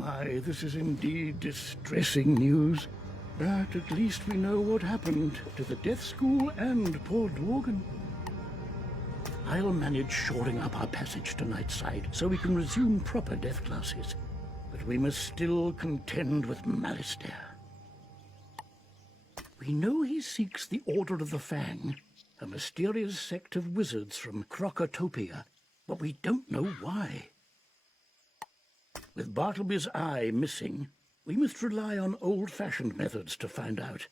my, this is indeed distressing news. But at least we know what happened to the Death School and poor Dworgen. I'll manage shoring up our passage to Nightside so we can resume proper death classes. But we must still contend with Malistaire. We know he seeks the Order of the Fang, a mysterious sect of wizards from Crocotopia, but we don't know why. With Bartleby's eye missing, we must rely on old-fashioned methods to find out.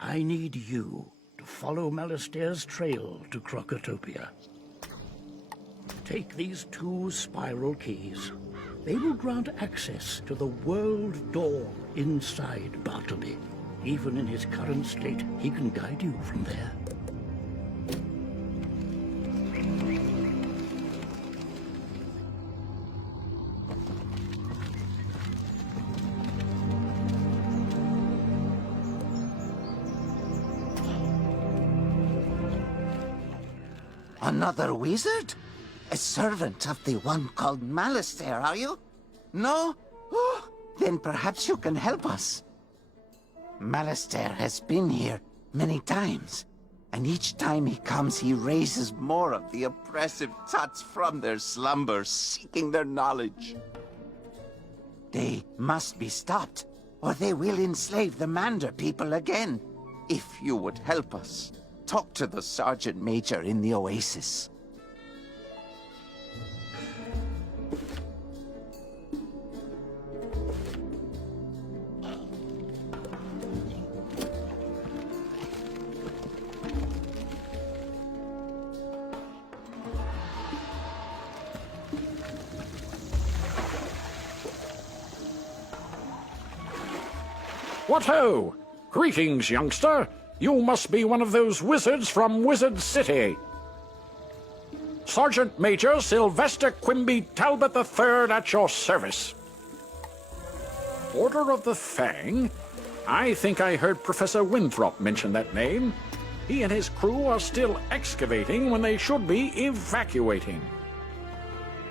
I need you to follow Malistaire's trail to Crocotopia. Take these 2 spiral keys. They will grant access to the world door inside Bartleby. Even in his current state, he can guide you from there. Another wizard? A servant of the one called Malistaire, are you? No? Oh, then perhaps you can help us. Malistaire has been here many times, and each time he comes he raises more of the oppressive tots from their slumbers, seeking their knowledge. They must be stopped, or they will enslave the Mander people again. If you would help us, talk to the Sergeant Major in the Oasis. What ho! Greetings, youngster. You must be one of those wizards from Wizard City. Sergeant Major Sylvester Quimby Talbot III at your service. Order of the Fang? I think I heard Professor Winthrop mention that name. He and his crew are still excavating when they should be evacuating.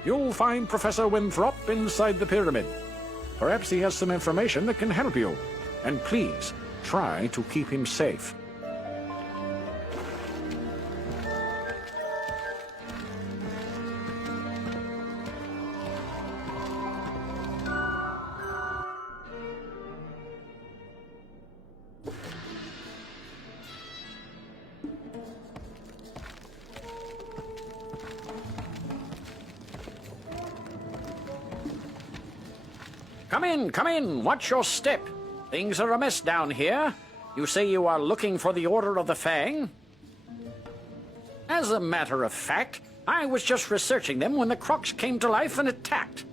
You'll find Professor Winthrop inside the pyramid. Perhaps he has some information that can help you. And please, try to keep him safe. Come in, watch your step. Things are amiss down here. You say you are looking for the Order of the Fang? As a matter of fact, I was just researching them when the Crocs came to life and attacked.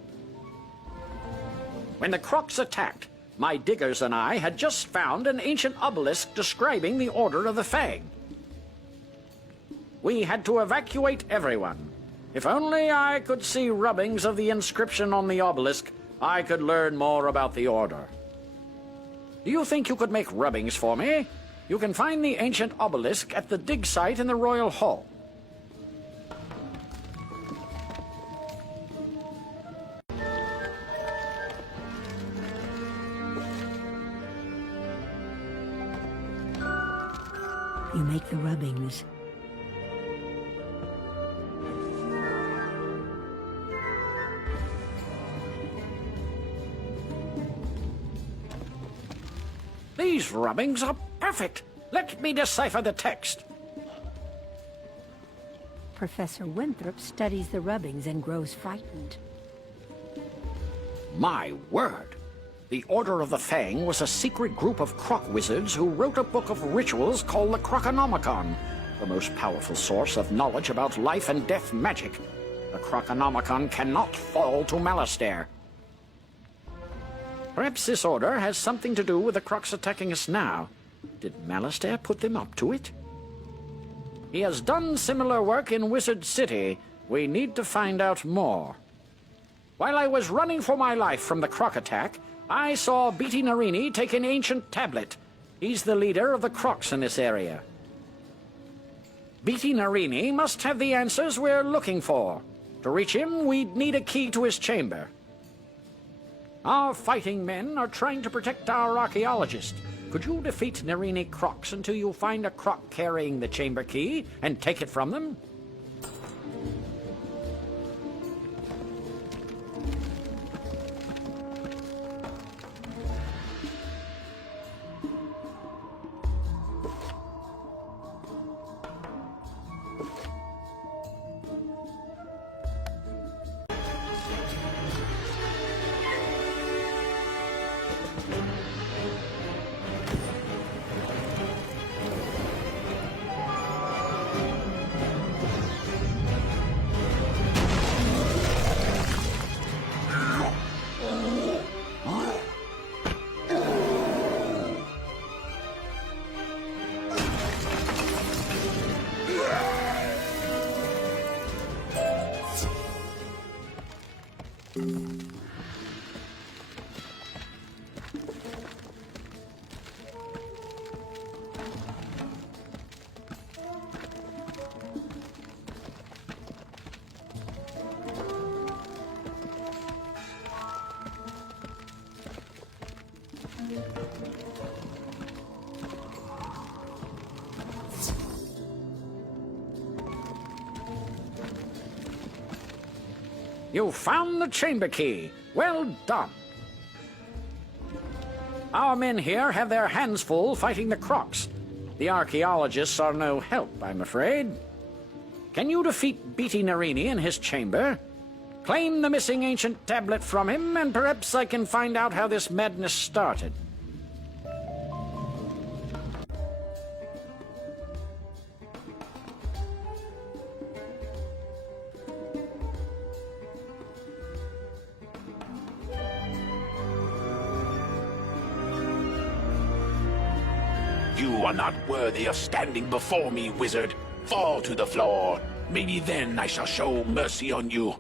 When the Crocs attacked, my diggers and I had just found an ancient obelisk describing the Order of the Fang. We had to evacuate everyone. If only I could see rubbings of the inscription on the obelisk, I could learn more about the Order. Do you think you could make rubbings for me? You can find the ancient obelisk at the dig site in the Royal Hall. You make the rubbings. These rubbings are perfect. Let me decipher the text. Professor Winthrop studies the rubbings and grows frightened. My word! The Order of the Fang was a secret group of croc wizards who wrote a book of rituals called the Croconomicon, the most powerful source of knowledge about life and death magic. The Croconomicon cannot fall to Malistaire. Perhaps this order has something to do with the Crocs attacking us now. Did Malistaire put them up to it? He has done similar work in Wizard City. We need to find out more. While I was running for my life from the Croc attack, I saw Beatty Narini take an ancient tablet. He's the leader of the Crocs in this area. Beatty Narini must have the answers we're looking for. To reach him, we'd need a key to his chamber. Our fighting men are trying to protect our archaeologist. Could you defeat Narini Crocs until you find a croc carrying the chamber key and take it from them? You found the chamber key. Well done. Our men here have their hands full fighting the Crocs. The archaeologists are no help, I'm afraid. Can you defeat Beatty Narini in his chamber? Claim the missing ancient tablet from him, and perhaps I can find out how this madness started. You are not worthy of standing before me, wizard. Fall to the floor. Maybe then I shall show mercy on you.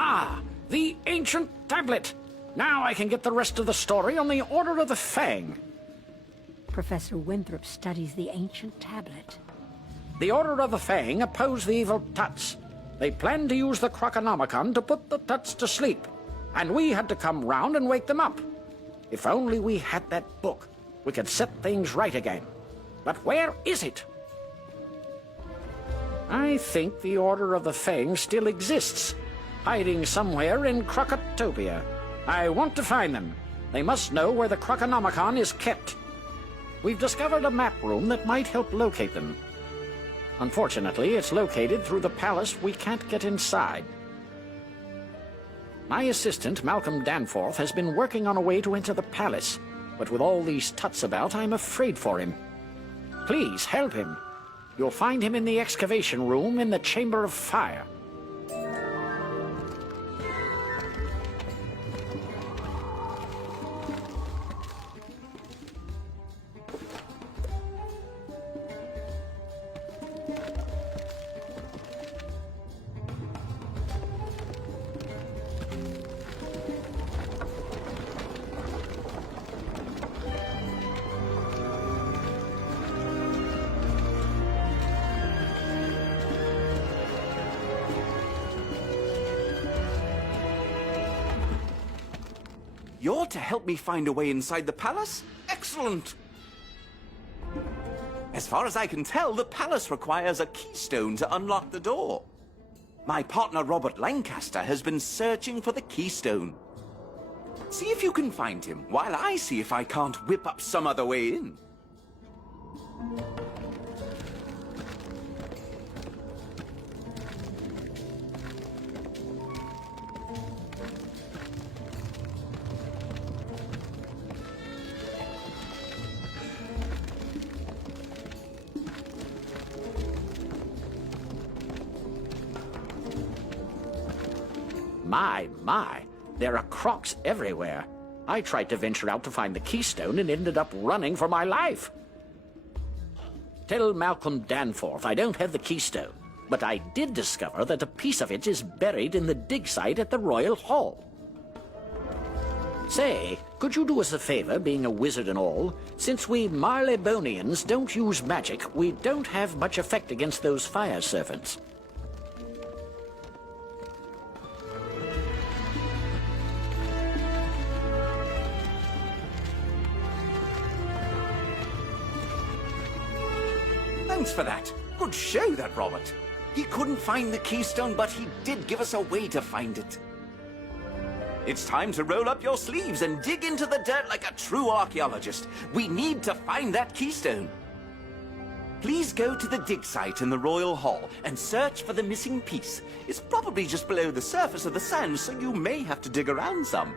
Ah, the ancient tablet. Now I can get the rest of the story on the Order of the Fang. Professor Winthrop studies the ancient tablet. The Order of the Fang oppose the evil Tuts. They planned to use the Croconomicon to put the Tuts to sleep, and we had to come round and wake them up. If only we had that book, we could set things right again. But where is it? I think the Order of the Fang still exists, hiding somewhere in Crocotopia. I want to find them. They must know where the Croconomicon is kept. We've discovered a map room that might help locate them. Unfortunately, it's located through the palace. We can't get inside. My assistant, Malcolm Danforth, has been working on a way to enter the palace, but with all these Tuts about, I'm afraid for him. Please help him. You'll find him in the excavation room in the Chamber of Fire. You're to help me find a way inside the palace? Excellent! As far as I can tell, the palace requires a keystone to unlock the door. My partner Robert Lancaster has been searching for the keystone. See if you can find him, while I see if I can't whip up some other way in. My, there are crocs everywhere. I tried to venture out to find the keystone and ended up running for my life. Tell Malcolm Danforth I don't have the keystone, but I did discover that a piece of it is buried in the dig site at the Royal Hall. Say, could you do us a favor, being a wizard and all? Since we Marleyboneans don't use magic, we don't have much effect against those fire servants. Thanks for that. Good show, that Robert. He couldn't find the keystone, but he did give us a way to find it. It's time to roll up your sleeves and dig into the dirt like a true archaeologist. We need to find that keystone. Please go to the dig site in the Royal Hall and search for the missing piece. It's probably just below the surface of the sand, so you may have to dig around some.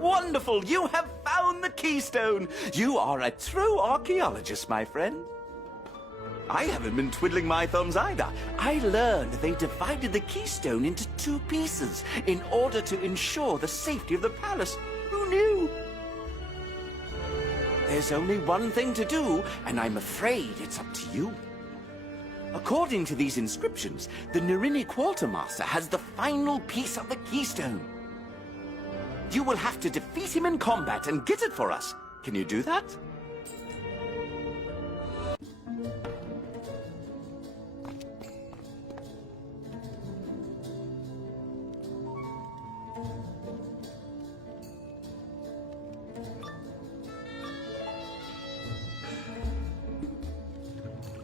Wonderful! You have found the keystone! You are a true archaeologist, my friend. I haven't been twiddling my thumbs either. I learned they divided the keystone into 2 pieces in order to ensure the safety of the palace. Who knew? There's only one thing to do, and I'm afraid it's up to you. According to these inscriptions, the Nerini Quartermaster has the final piece of the keystone. You will have to defeat him in combat and get it for us. Can you do that?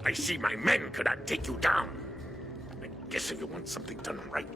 I see my men could not take you down. I guess if you want something done right,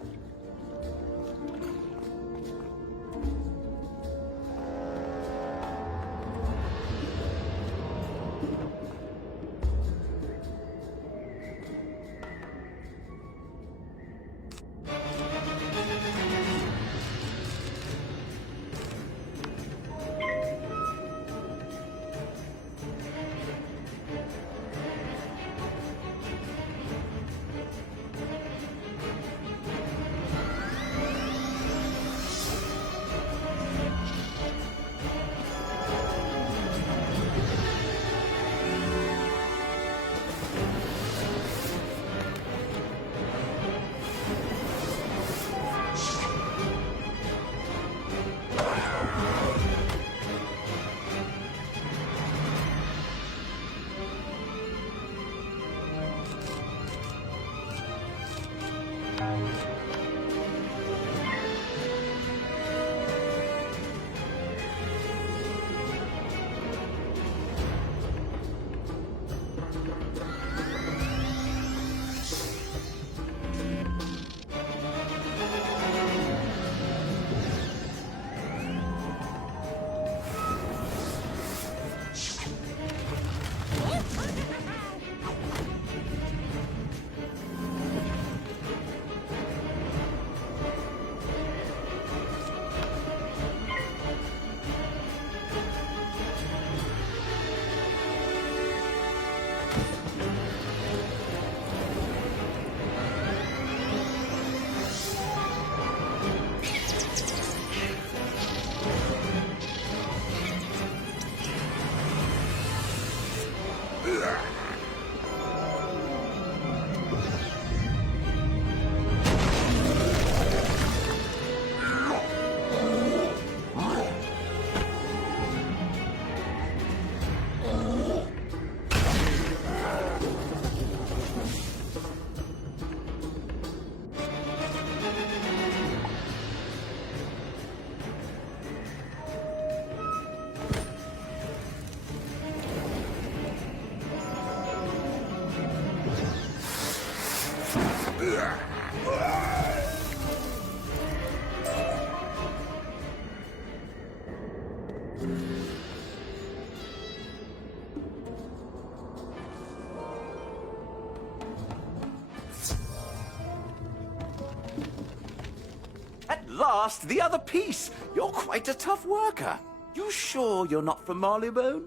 At last, the other piece. You're quite a tough worker. You sure you're not from Marleybone?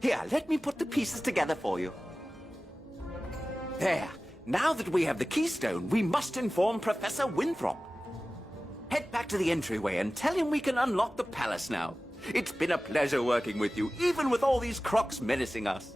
Here, let me put the pieces together for you. There. Now that we have the keystone, we must inform Professor Winthrop. Head back to the entryway and tell him we can unlock the palace now. It's been a pleasure working with you, even with all these crocs menacing us.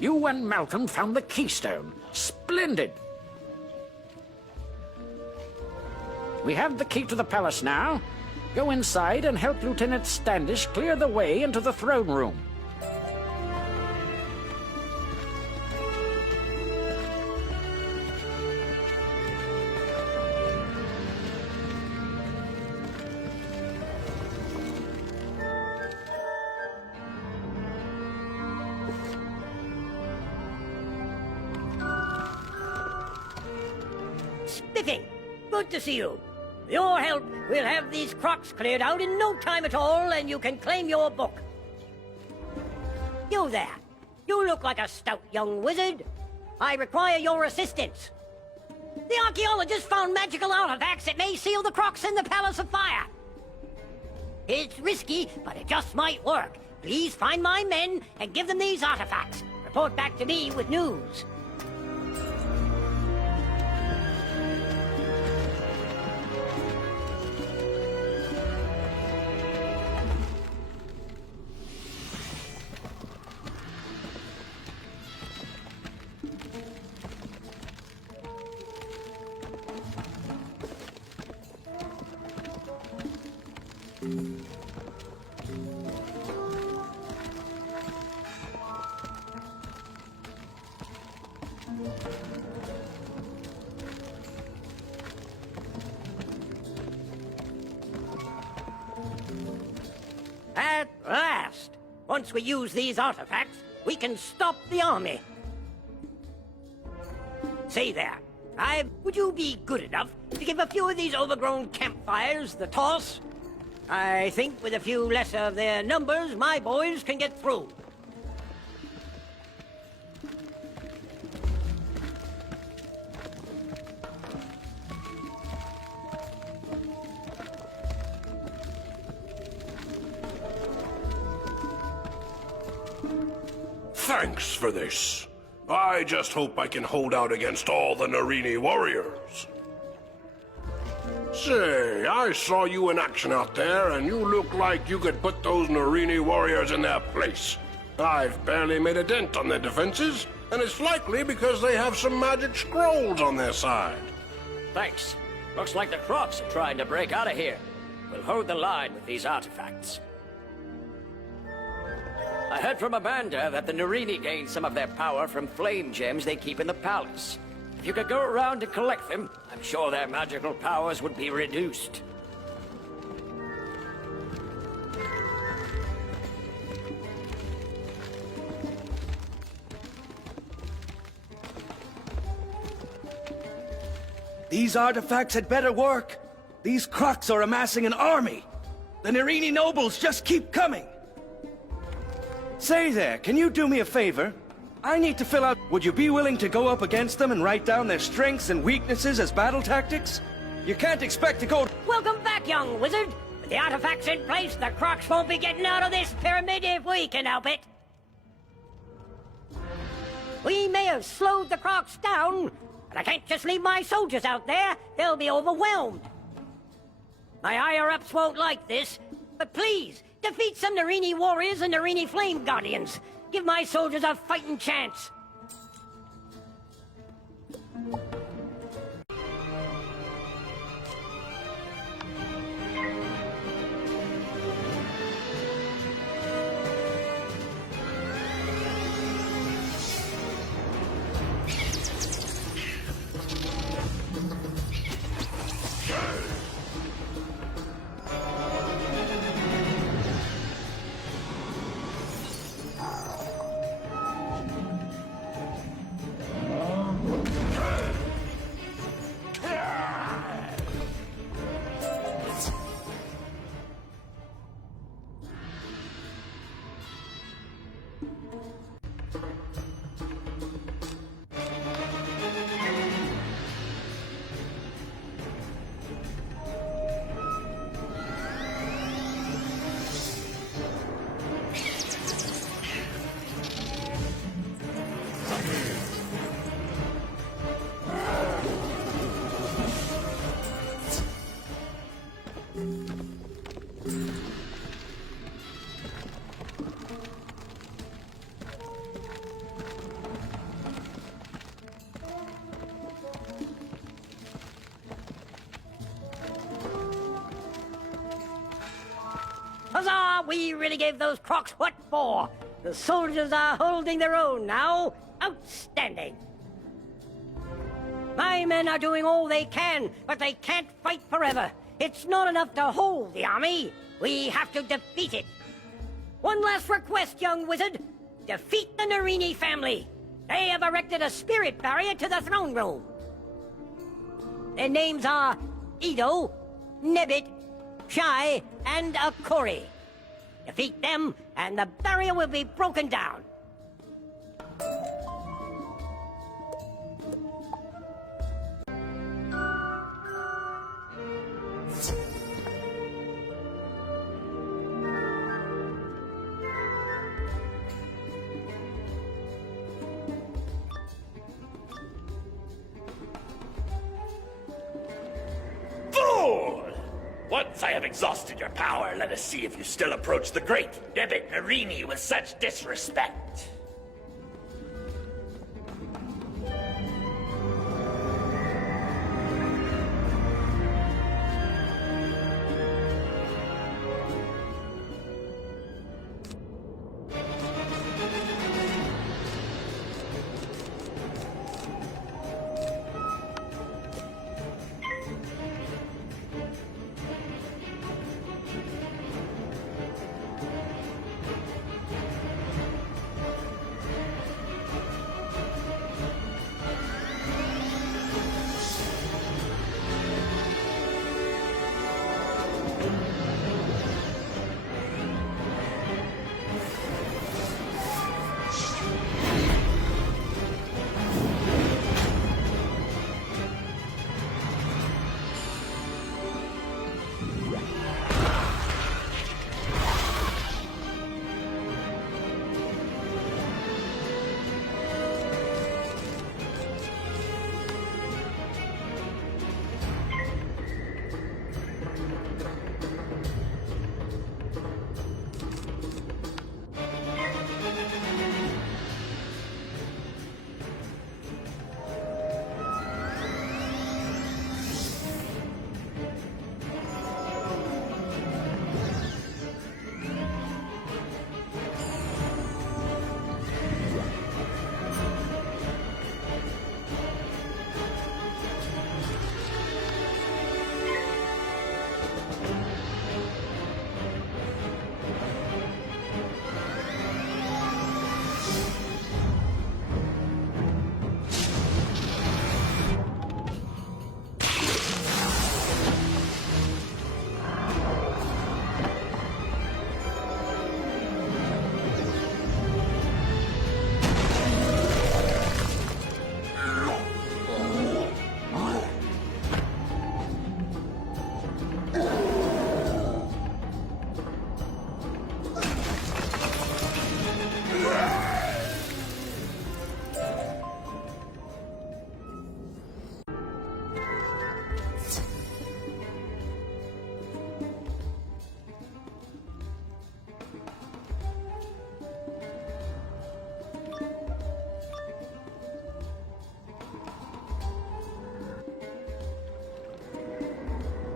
You and Malcolm found the keystone. Splendid. We have the key to the palace now. Go inside and help Lieutenant Standish clear the way into the throne room. Spiffing! Good to see you. With your help, we'll have these crocs cleared out in no time at all, and you can claim your book. You there. You look like a stout young wizard. I require your assistance. The archaeologist found magical artifacts that may seal the crocs in the Palace of Fire. It's risky, but it just might work. Please find my men and give them these artifacts. Report back to me with news. At last! Once we use these artifacts, we can stop the army. Say there, would you be good enough to give a few of these overgrown campfires the toss? I think with a few less of their numbers, my boys can get through. Thanks for this. I just hope I can hold out against all the Narini warriors. Say, I saw you in action out there, and you look like you could put those Narini warriors in their place. I've barely made a dent on their defenses, and it's likely because they have some magic scrolls on their side. Thanks. Looks like the Crocs are trying to break out of here. We'll hold the line with these artifacts. I heard from Amanda that the Narini gained some of their power from flame gems they keep in the palace. If you could go around and collect them, I'm sure their magical powers would be reduced. These artifacts had better work. These Crocs are amassing an army. The Narini nobles just keep coming. Say there, can you do me a favor? I need to fill out... Would you be willing to go up against them and write down their strengths and weaknesses as battle tactics? You can't expect to go... Welcome back, young wizard. With the artifacts in place, the Crocs won't be getting out of this pyramid if we can help it. We may have slowed the Crocs down, but I can't just leave my soldiers out there. They'll be overwhelmed. My higher-ups won't like this, but please, defeat some Narini warriors and Narini flame guardians. Give my soldiers a fighting chance. Huzzah! We really gave those Crocs what for. The soldiers are holding their own now. Outstanding. My men are doing all they can, but they can't fight forever. It's not enough to hold the army. We have to defeat it. One last request, young wizard. Defeat the Narini family. They have erected a spirit barrier to the throne room. Their names are Edo, Nebbit, Shai, and Akori. Defeat them, and the barrier will be broken down. Fool! Once I have exhausted your power, let us see if you still approach the great Nebbit Narini with such disrespect.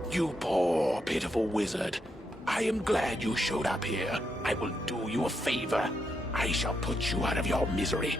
You poor, pitiful wizard. I am glad you showed up here. I will do you a favor. I shall put you out of your misery.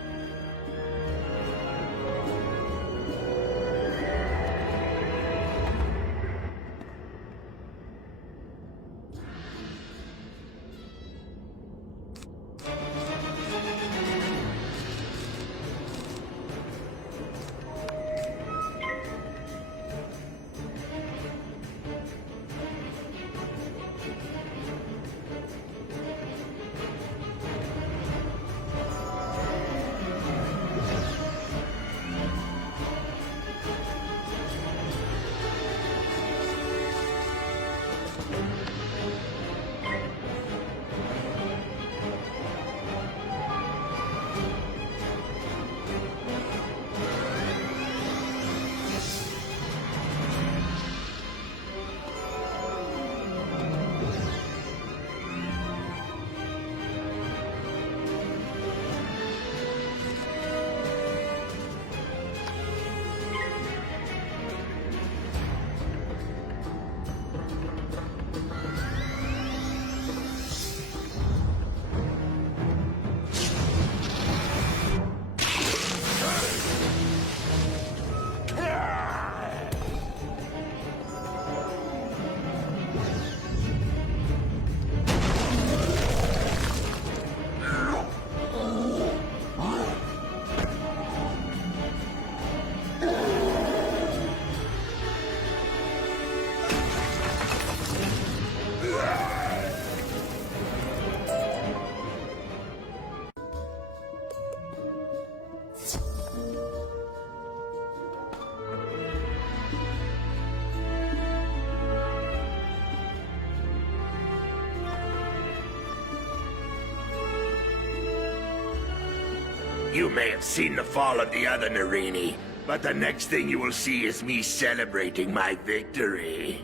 You may have seen the fall of the other Narini, but the next thing you will see is me celebrating my victory.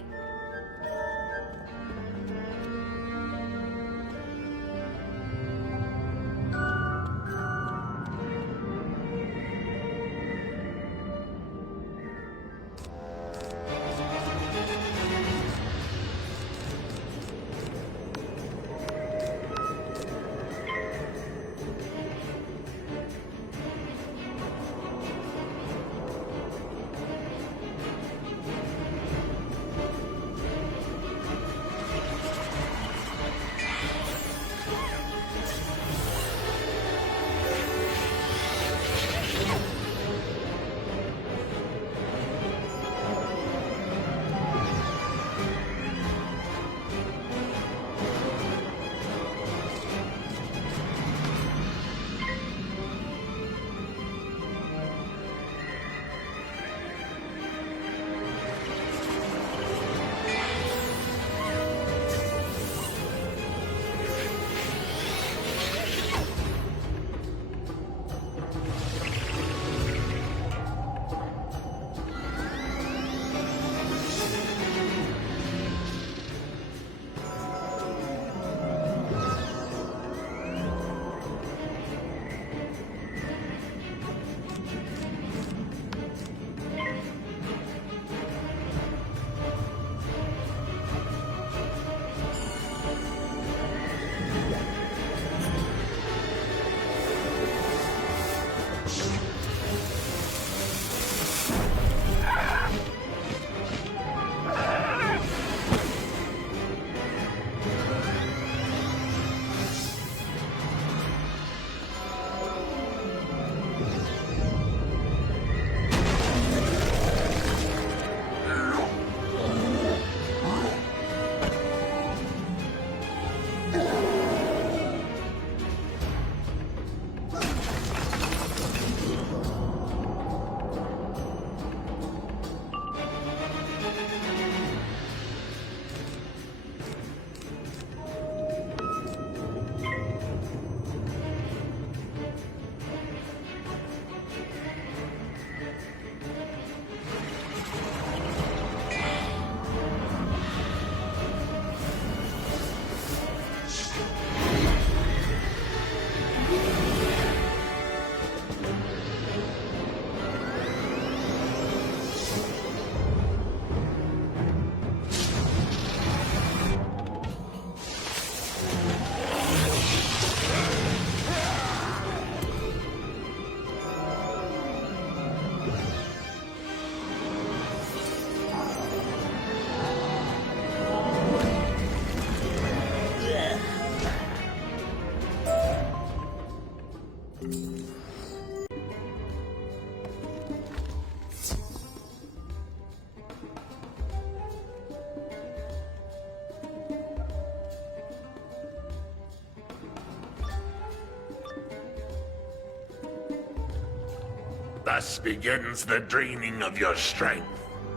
Thus begins the draining of your strength,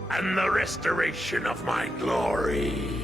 and the restoration of my glory.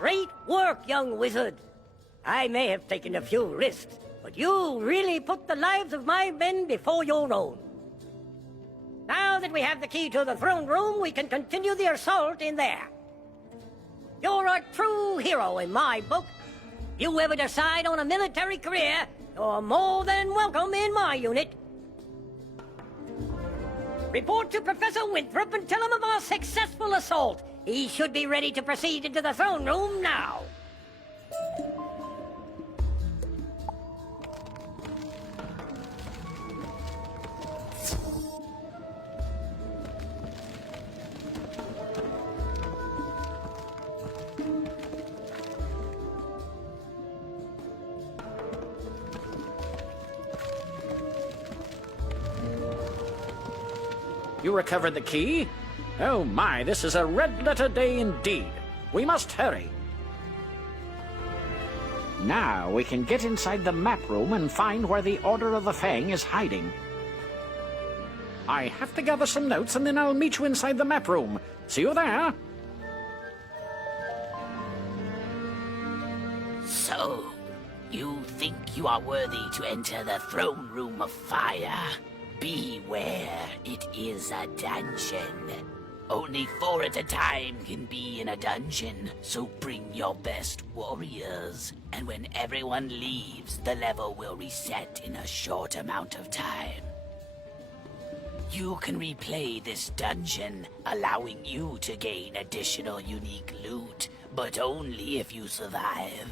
Great work, young wizard. I may have taken a few risks, but you really put the lives of my men before your own. Now that we have the key to the throne room, we can continue the assault in there. You're a true hero in my book. If you ever decide on a military career, you're more than welcome in my unit. Report to Professor Winthrop and tell him of our successful assault. He should be ready to proceed into the throne room now. You recovered the key? Oh my, this is a red-letter day indeed. We must hurry. Now we can get inside the map room and find where the Order of the Fang is hiding. I have to gather some notes and then I'll meet you inside the map room. See you there. So, you think you are worthy to enter the throne room of fire? Beware, it is a dungeon. Only 4 at a time can be in a dungeon, so bring your best warriors. And when everyone leaves, the level will reset in a short amount of time. You can replay this dungeon, allowing you to gain additional unique loot, but only if you survive.